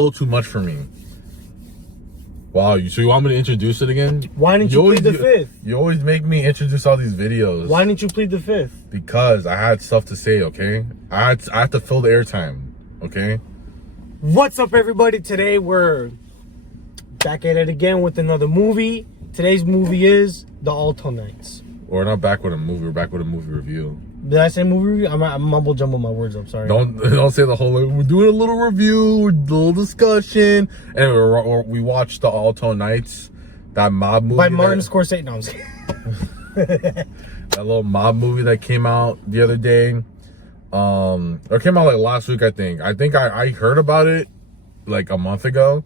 little too much for me. Wow, so you want me to introduce it again? Why didn't you plead the fifth? You always make me introduce all these videos. Why didn't you plead the fifth? Because I had stuff to say, okay? I had to fill the airtime, okay? What's up, everybody? Today we're back at it again with another movie. Today's movie is The Alto Knights. We're not back with a movie, we're back with a movie review. Did I say movie review? I'm mumble jumble my words up, sorry. Don't say the whole, we're doing a little review, a little discussion. Anyway, we watched The Alto Knights, that mob movie. By Martin Scorsese. No, I'm just that little mob movie that came out the other day. Or came out like last week, I think. I heard about it like a month ago.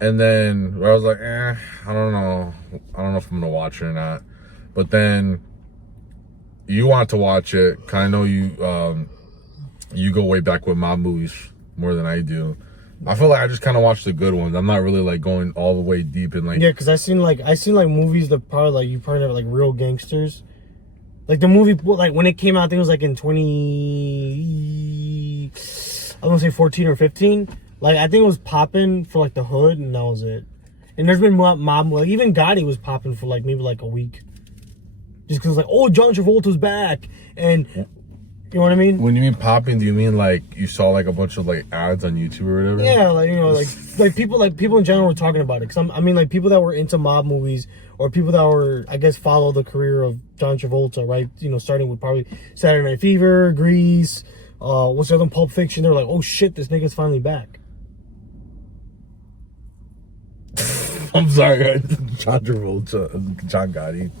And then I was like, I don't know. I don't know if I'm gonna watch it or not. But then you want to watch it, cause I know you go way back with mob movies more than I do. I feel like I just kind of watch the good ones. I'm not really like going all the way deep in like. Yeah, cause I seen like movies that probably like you probably have like real gangsters. Like the movie, like when it came out, I think it was like in 14 or 15. Like I think it was popping for like the hood, and that was it. And there's been mob, like even Gotti was popping for like maybe like a week. Just because, like, oh, John Travolta's back, and you know what I mean. When you mean popping, do you mean like you saw like a bunch of like ads on YouTube or whatever? Yeah, like, you know, like people in general were talking about it. Cause I mean, like people that were into mob movies or people that were, I guess, follow the career of John Travolta, right? You know, starting with probably Saturday Night Fever, Grease, what's the other one, Pulp Fiction. They're like, oh shit, this nigga's finally back. I'm sorry, John Travolta, John Gotti.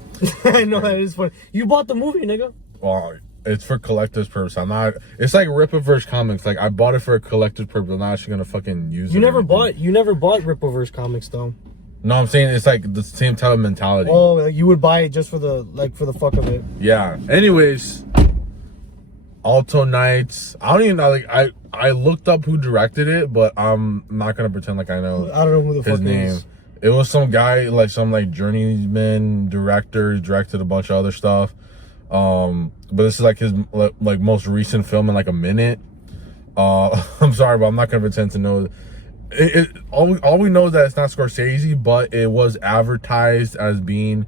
I know that is funny. You bought the movie, nigga. Well, it's for collector's purpose. I'm not. It's like Rippaverse comics. Like I bought it for a collector's purpose. I'm not actually gonna fucking use it. You never bought Rippaverse comics though. No, I'm saying it's like the same type of mentality. Oh, like you would buy it just for the fuck of it. Yeah. Anyways, Alto Knights. I don't even know. Like I looked up who directed it, but I'm not gonna pretend like I know. I don't know who the his fuck name is. It was some guy, like some like journeyman director. He directed a bunch of other stuff. But this is like his like most recent film in like a minute. I'm sorry, but I'm not gonna pretend to know. All we know is that it's not Scorsese, but it was advertised as being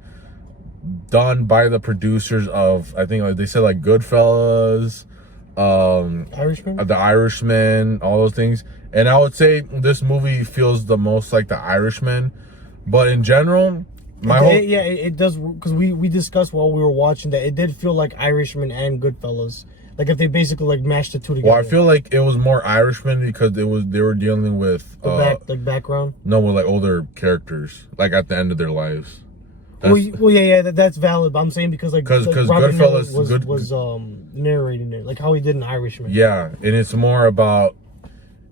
done by the producers of, I think like they said like Goodfellas, Irishman? The Irishman, all those things. And I would say this movie feels the most like The Irishman, but in general, it does, because we discussed while we were watching that it did feel like Irishman and Goodfellas, like if they basically like mashed the two together. Well, I feel like it was more Irishman because they were dealing with background. No, with like older characters, like at the end of their lives. That's valid. But I'm saying because Robert Goodfellas was narrating it, like how he did in Irishman. Yeah, and it's more about.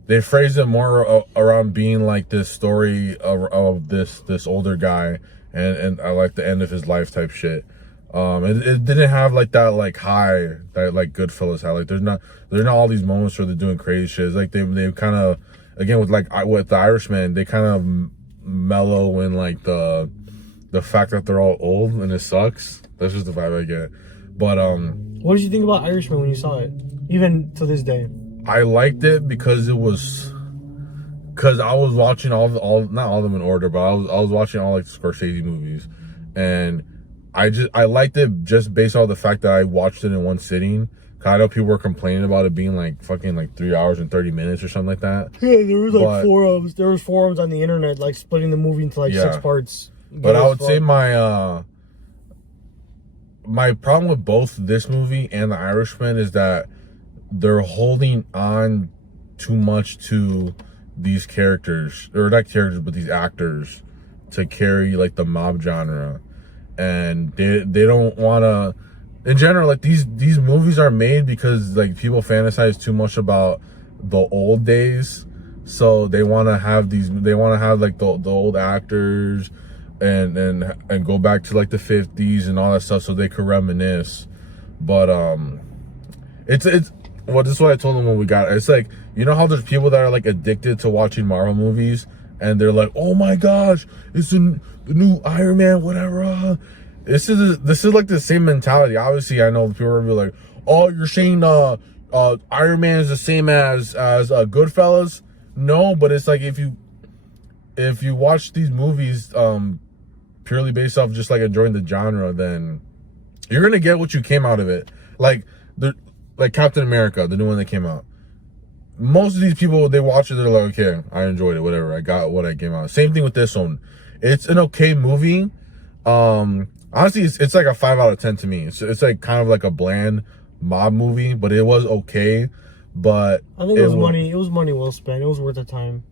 They phrased it more around being like this story of this older guy and I like the end of his life type shit. It didn't have like that like high that like Goodfellas had. Like there's not all these moments where they're doing crazy shit. It's like they kind of, again with The Irishman, they kind of mellow in like the fact that they're all old and it sucks. That's just the vibe I get. But what did you think about Irishman when you saw it? Even to this day. I liked it because I was watching all not all of them in order, but I was watching all like Scorsese movies, and I liked it just based on the fact that I watched it in one sitting. Cause I know people were complaining about it being like fucking like 3 hours and 30 minutes or something like that. Yeah, there was like forums. There was forums on the internet like splitting the movie into like 6 parts. But I would say my problem with both this movie and The Irishman is that they're holding on too much to these characters, or not characters, but these actors, to carry like the mob genre, and they don't want to. In general, like these movies are made because like people fantasize too much about the old days, so they want to have like the old actors and go back to like the 50s and all that stuff so they could reminisce. But it's well, this is what I told them when we got it. It's like, you know how there's people that are like addicted to watching Marvel movies and they're like, oh my gosh, it's the new Iron Man, whatever. This is like the same mentality. Obviously, I know people are gonna be like, oh, you're saying Iron Man is the same as Goodfellas. No, but it's like if you watch these movies purely based off just like enjoying the genre, then you're gonna get what you came out of it. Like Captain America, the new one that came out. Most of these people, they watch it, they're like, okay, I enjoyed it, whatever. I got what I came out. Same thing with this one. It's an okay movie. Honestly, it's like a 5 out of 10 to me. It's like kind of like a bland mob movie, but it was okay. But I think it was money. It was money well spent. It was worth the time.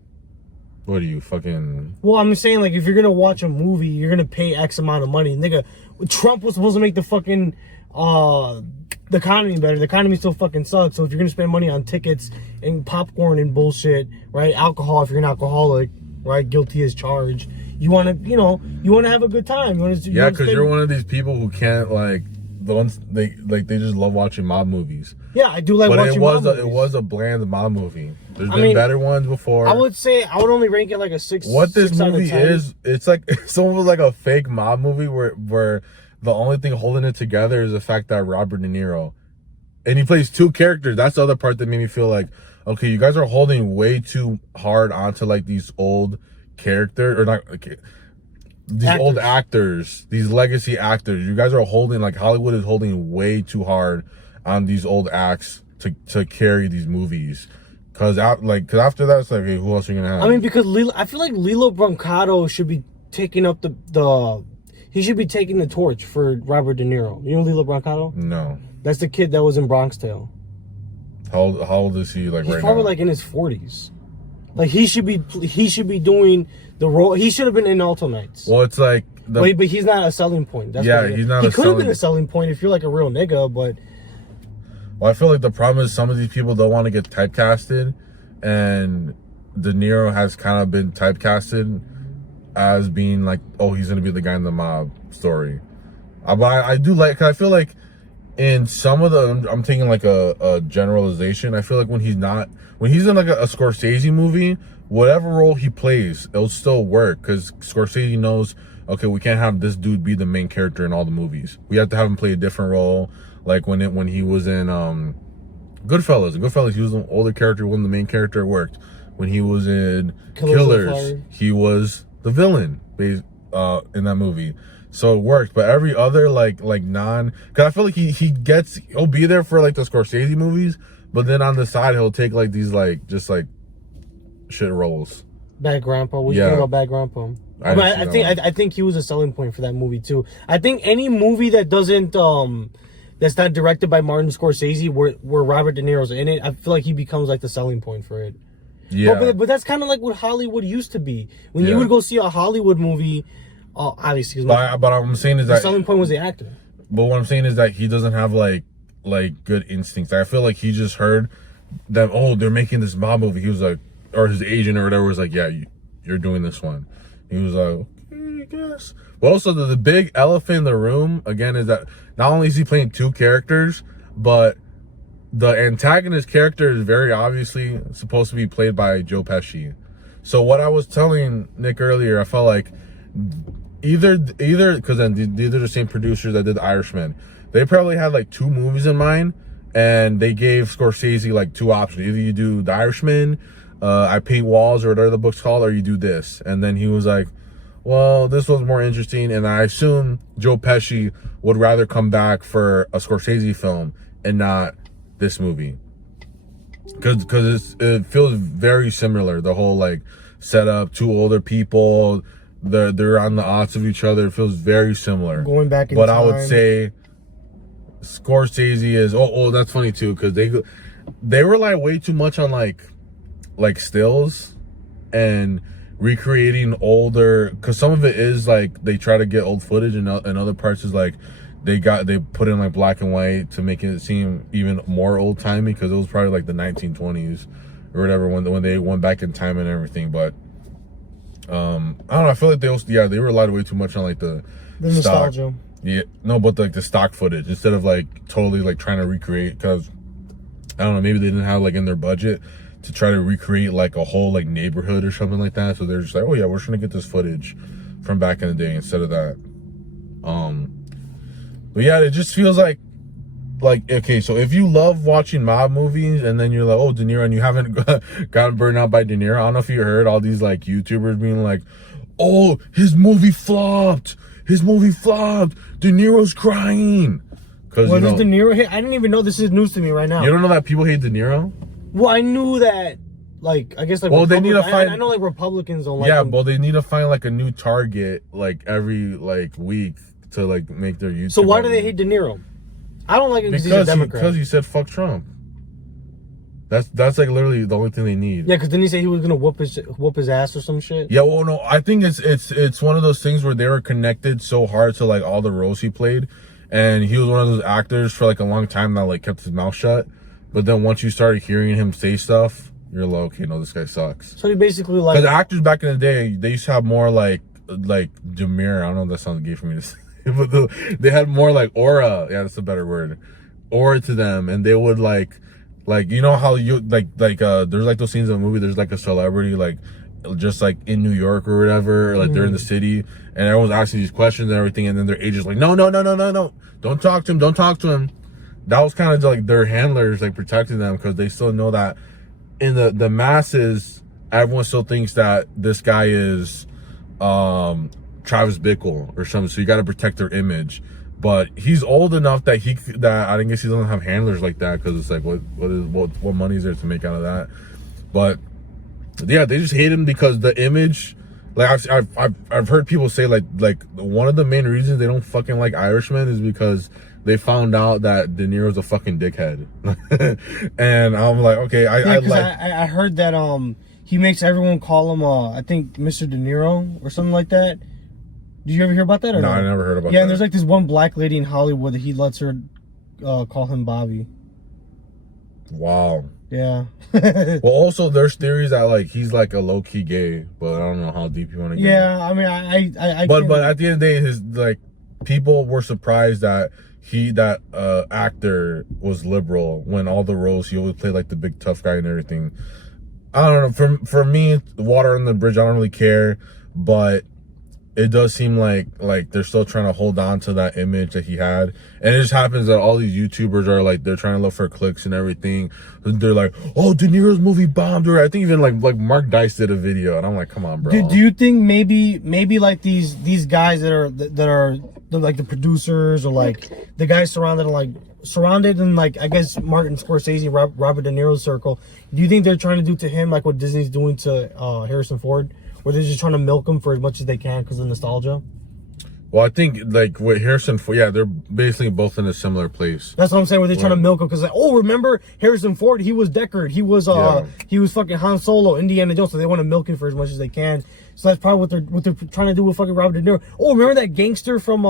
What are you fucking? Well, I'm saying, like, if you're gonna watch a movie, you're gonna pay X amount of money. Nigga, Trump was supposed to make the fucking the economy better. The economy still fucking sucks. So if you're gonna spend money on tickets and popcorn and bullshit, right? Alcohol, if you're an alcoholic, right? Guilty as charged. You wanna, you wanna have a good time. Because you're one of these people who can't, like, the ones they just love watching mob movies. Yeah, I do like watching mob movies. It was a bland mob movie. There's been better ones before. I would say I would only rank it like a 6. What this movie is, it's like it's almost like a fake mob movie where the only thing holding it together is the fact that Robert De Niro, and he plays 2 characters. That's the other part that made me feel like, okay, you guys are holding way too hard onto like these old characters, or not, okay, these actors. Old actors, these legacy actors. You guys are holding, like, Hollywood is holding way too hard on these old acts to carry these movies. Cause after that, it's like, hey, who else are you gonna have? I mean, because I feel like Lilo Brancato should be taking up he should be taking the torch for Robert De Niro. You know Lilo Brancato? No. That's the kid that was in Bronx Tale. How old is he? Like, he's right probably now? like in his 40s. Like, he should be doing the role. He should have been in Alto Knights. Well, it's like but he's not a selling point. That's he's not. He could have been a selling point if you're like a real nigga, but. Well, I feel like the problem is some of these people don't want to get typecasted, and De Niro has kind of been typecasted as being like, oh, he's gonna be the guy in the mob story. But I do like, cause I feel like in some of the, I'm taking like a generalization. I feel like when he's in like a Scorsese movie, whatever role he plays, it'll still work, because Scorsese knows, okay, we can't have this dude be the main character in all the movies. We have to have him play a different role. Like when he was in Goodfellas, he was an older character when the main character worked. When he was in Killers, he was the villain in that movie. So it worked. But every other like because I feel like he'll be there for like the Scorsese movies, but then on the side he'll take like these like just like shit roles. Bad Grandpa. What do you think about Bad Grandpa? I think he was a selling point for that movie too. I think any movie that doesn't that's not directed by Martin Scorsese, where Robert De Niro's in it, I feel like he becomes like the selling point for it. Yeah. But that's kind of like what Hollywood used to be. When you would go see a Hollywood movie, obviously. But I'm saying is that the selling point was the actor. But what I'm saying is that he doesn't have like good instincts. I feel like he just heard that, oh, they're making this mob movie. He was like, or his agent or whatever was like, yeah, you're doing this one. He was like, okay, I guess. But also the big elephant in the room again is that not only is he playing 2 characters, but the antagonist character is very obviously supposed to be played by Joe Pesci. So what I was telling Nick earlier, I felt like either because then these are the same producers that did The Irishman. They probably had like 2 movies in mind, and they gave Scorsese like 2 options. Either you do The Irishman, I Paint Walls, or whatever the book's called, or you do this. And then he was like, well, this was more interesting, and I assume Joe Pesci would rather come back for a Scorsese film and not this movie, because it feels very similar. The whole like setup, 2 older people, they're on the odds of each other. It feels very similar. Going back in but time. I would say Scorsese is that's funny too, because they were like way too much on like stills and recreating older, because some of it is like they try to get old footage, and other parts is like they put in like black and white to make it seem even more old timey, because it was probably like the 1920s or whatever when they went back in time and everything. But I don't know, I feel like they relied way too much on like the nostalgia. But like the stock footage instead of like totally like trying to recreate, because I don't know, maybe they didn't have like in their budget to try to recreate like a whole like neighborhood or something like that. So they're just like, oh yeah, we're just gonna get this footage from back in the day instead of that. But yeah, it just feels like like, okay, so if you love watching mob movies and then you're like, oh, De Niro, and you haven't gotten burned out by De Niro, I don't know if you heard all these like YouTubers being like, oh, his movie flopped. De Niro's crying. Because Well, does De Niro hate? I didn't even know. This is news to me right now. You don't know that people hate De Niro? Well, I knew that. Like, I guess like. Well, they need to find. I know like Republicans don't like. Yeah, him. but they need to find like a new target like every like week to like make their YouTube. So why do they hate De Niro? I don't like him because he's a Democrat. Because he said fuck Trump. That's like literally the only thing they need. Yeah, because didn't he say he was gonna whoop his ass or some shit? Yeah, well, no, I think it's one of those things where they were connected so hard to like all the roles he played, and he was one of those actors for like a long time that like kept his mouth shut. But then once you started hearing him say stuff, you're like, okay, no, this guy sucks. So he basically like. Because actors back in the day, they used to have more like demure. I don't know if that sounds gay for me to say, but they had more like aura. Yeah, that's a better word. Aura to them, and they would like you know how you there's like those scenes in a movie. There's like a celebrity like just like in New York or whatever, or, like they're in the city, and everyone's asking these questions and everything, and then their agent's like, no, don't talk to him. That was kind of like their handlers like protecting them because they still know that in the masses, everyone still thinks that this guy is Travis Bickle or something. So you got to protect their image. But he's old enough that I guess he doesn't have handlers like that because it's like what money is there to make out of that? But yeah, they just hate him because the image. Like I've heard people say like one of the main reasons they don't fucking like Irishman is because they found out that De Niro's a fucking dickhead. And I'm like, okay, I heard that he makes everyone call him I think Mr. De Niro or something like that. Did you ever hear about that or no? I never heard about that. Yeah, and there's like this one black lady in Hollywood that he lets her call him Bobby. Wow. Yeah. Well, also there's theories that like he's like a low key gay, but I don't know how deep you want to get. Yeah, I mean, I but at the end of the day, his like people were surprised that that actor was liberal when all the roles he always played like the big tough guy and everything. I don't know. For me, water on the bridge, I don't really care, but it does seem like they're still trying to hold on to that image that he had. And it just happens that all these YouTubers are like, they're trying to look for clicks and everything. They're like, oh, De Niro's movie bombed. Or I think even like Mark Dice did a video, and I'm like, come on, bro. Do you think maybe like these guys that are like the producers or like the guys surrounded in like I guess Martin Scorsese, Robert De Niro's circle, do you think they're trying to do to him like what Disney's doing to Harrison Ford? Where they're just trying to milk him for as much as they can because of nostalgia? Well, I think like with Harrison Ford, yeah, they're basically both in a similar place. That's what I'm saying. Where they're trying to milk him because like, oh, remember Harrison Ford? He was Deckard. He was he was fucking Han Solo, Indiana Jones. So they want to milk him for as much as they can. So that's probably what they're trying to do with fucking Robert De Niro. Oh, remember that gangster from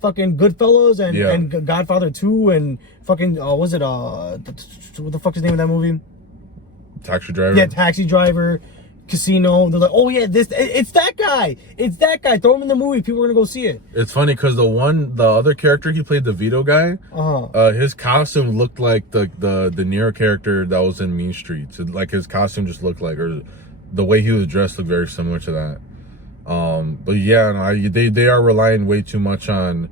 fucking Goodfellas and Godfather 2 and fucking what the fuck is the name of that movie? Taxi Driver. Yeah, Taxi Driver. Casino. They're like, oh yeah, it's that guy. Throw him in the movie. People are gonna go see it. It's funny because the other character he played, the Vito guy, his costume looked like the De Niro character that was in Mean Streets. Like his costume just looked like, or the way he was dressed looked very similar to that. But yeah, no, they are relying way too much on.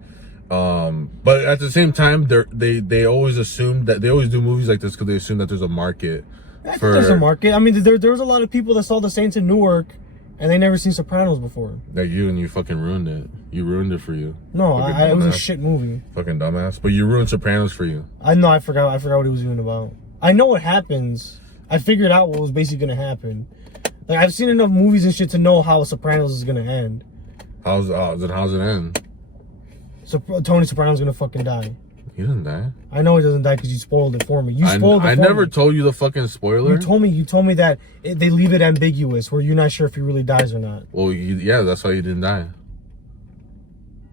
But at the same time, they always assume that they always do movies like this because they assume that there's a market. I think there's a market. I mean, there was a lot of people that saw The Saints in Newark, and they never seen Sopranos before. Like you fucking ruined it. You ruined it for you. No, it was a shit movie. Fucking dumbass. But you ruined Sopranos for you. I know. I forgot what he was even about. I know what happens. I figured out what was basically gonna happen. Like I've seen enough movies and shit to know how Sopranos is gonna end. How's it end? So Tony Soprano's gonna fucking die. He doesn't die. I know he doesn't die because you spoiled it for me. I never told you the fucking spoiler. You told me that they leave it ambiguous, where you're not sure if he really dies or not. Well, yeah, that's why he didn't die.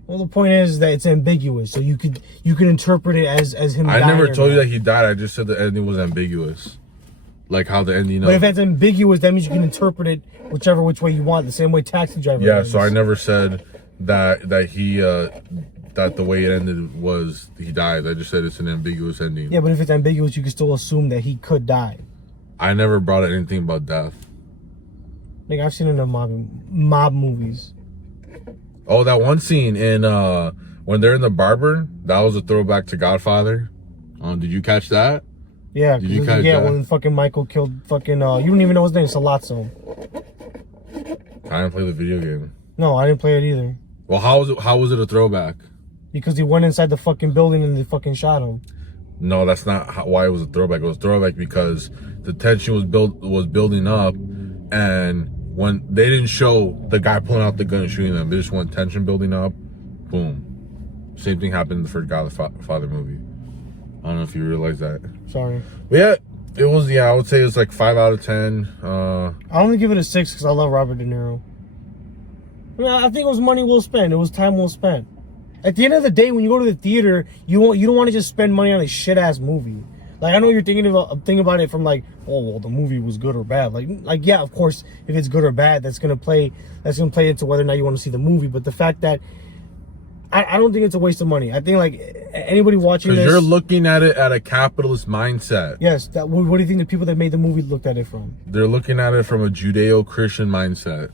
Well, the point is that it's ambiguous, so you can interpret it as him. I never told you that he died. I just said the ending was ambiguous, like how the ending. But if it's ambiguous, that means you can interpret it which way you want. The same way Taxi Driver. Yeah, so I never said that he. That the way it ended was he died. I just said it's an ambiguous ending. Yeah, but if it's ambiguous, you can still assume that he could die. I never brought up anything about death. Like I've seen enough mob movies. Oh, that one scene in when they're in the barber, that was a throwback to Godfather. Did you catch that? Yeah, Did you catch yeah, that? when fucking Michael killed fucking you don't even know his name, Salazzo. I didn't play the video game. No, I didn't play it either. Well, how was it a throwback? Because he went inside the fucking building and they fucking shot him. No, that's not why it was a throwback. It was a throwback because the tension was building up, and when they didn't show the guy pulling out the gun and shooting them, they just went tension building up. Boom. Same thing happened in the first Godfather movie. I don't know if you realize that. Sorry. But yeah, it was. Yeah, I would say it's like 5 out of 10. I only give it a 6 because I love Robert De Niro. I mean, I think it was money well spent. It was time well spent. At the end of the day, when you go to the theater, you don't want to just spend money on a shit ass movie. Like, I know you're thinking about it from like, oh well, the movie was good or bad. Like yeah, of course, if it's good or bad, that's gonna play into whether or not you want to see the movie. But the fact that I don't think it's a waste of money. I think like anybody watching this, because you're looking at it at a capitalist mindset. yes. What do you think the people that made the movie looked at it from? They're looking at it from a Judeo-Christian mindset.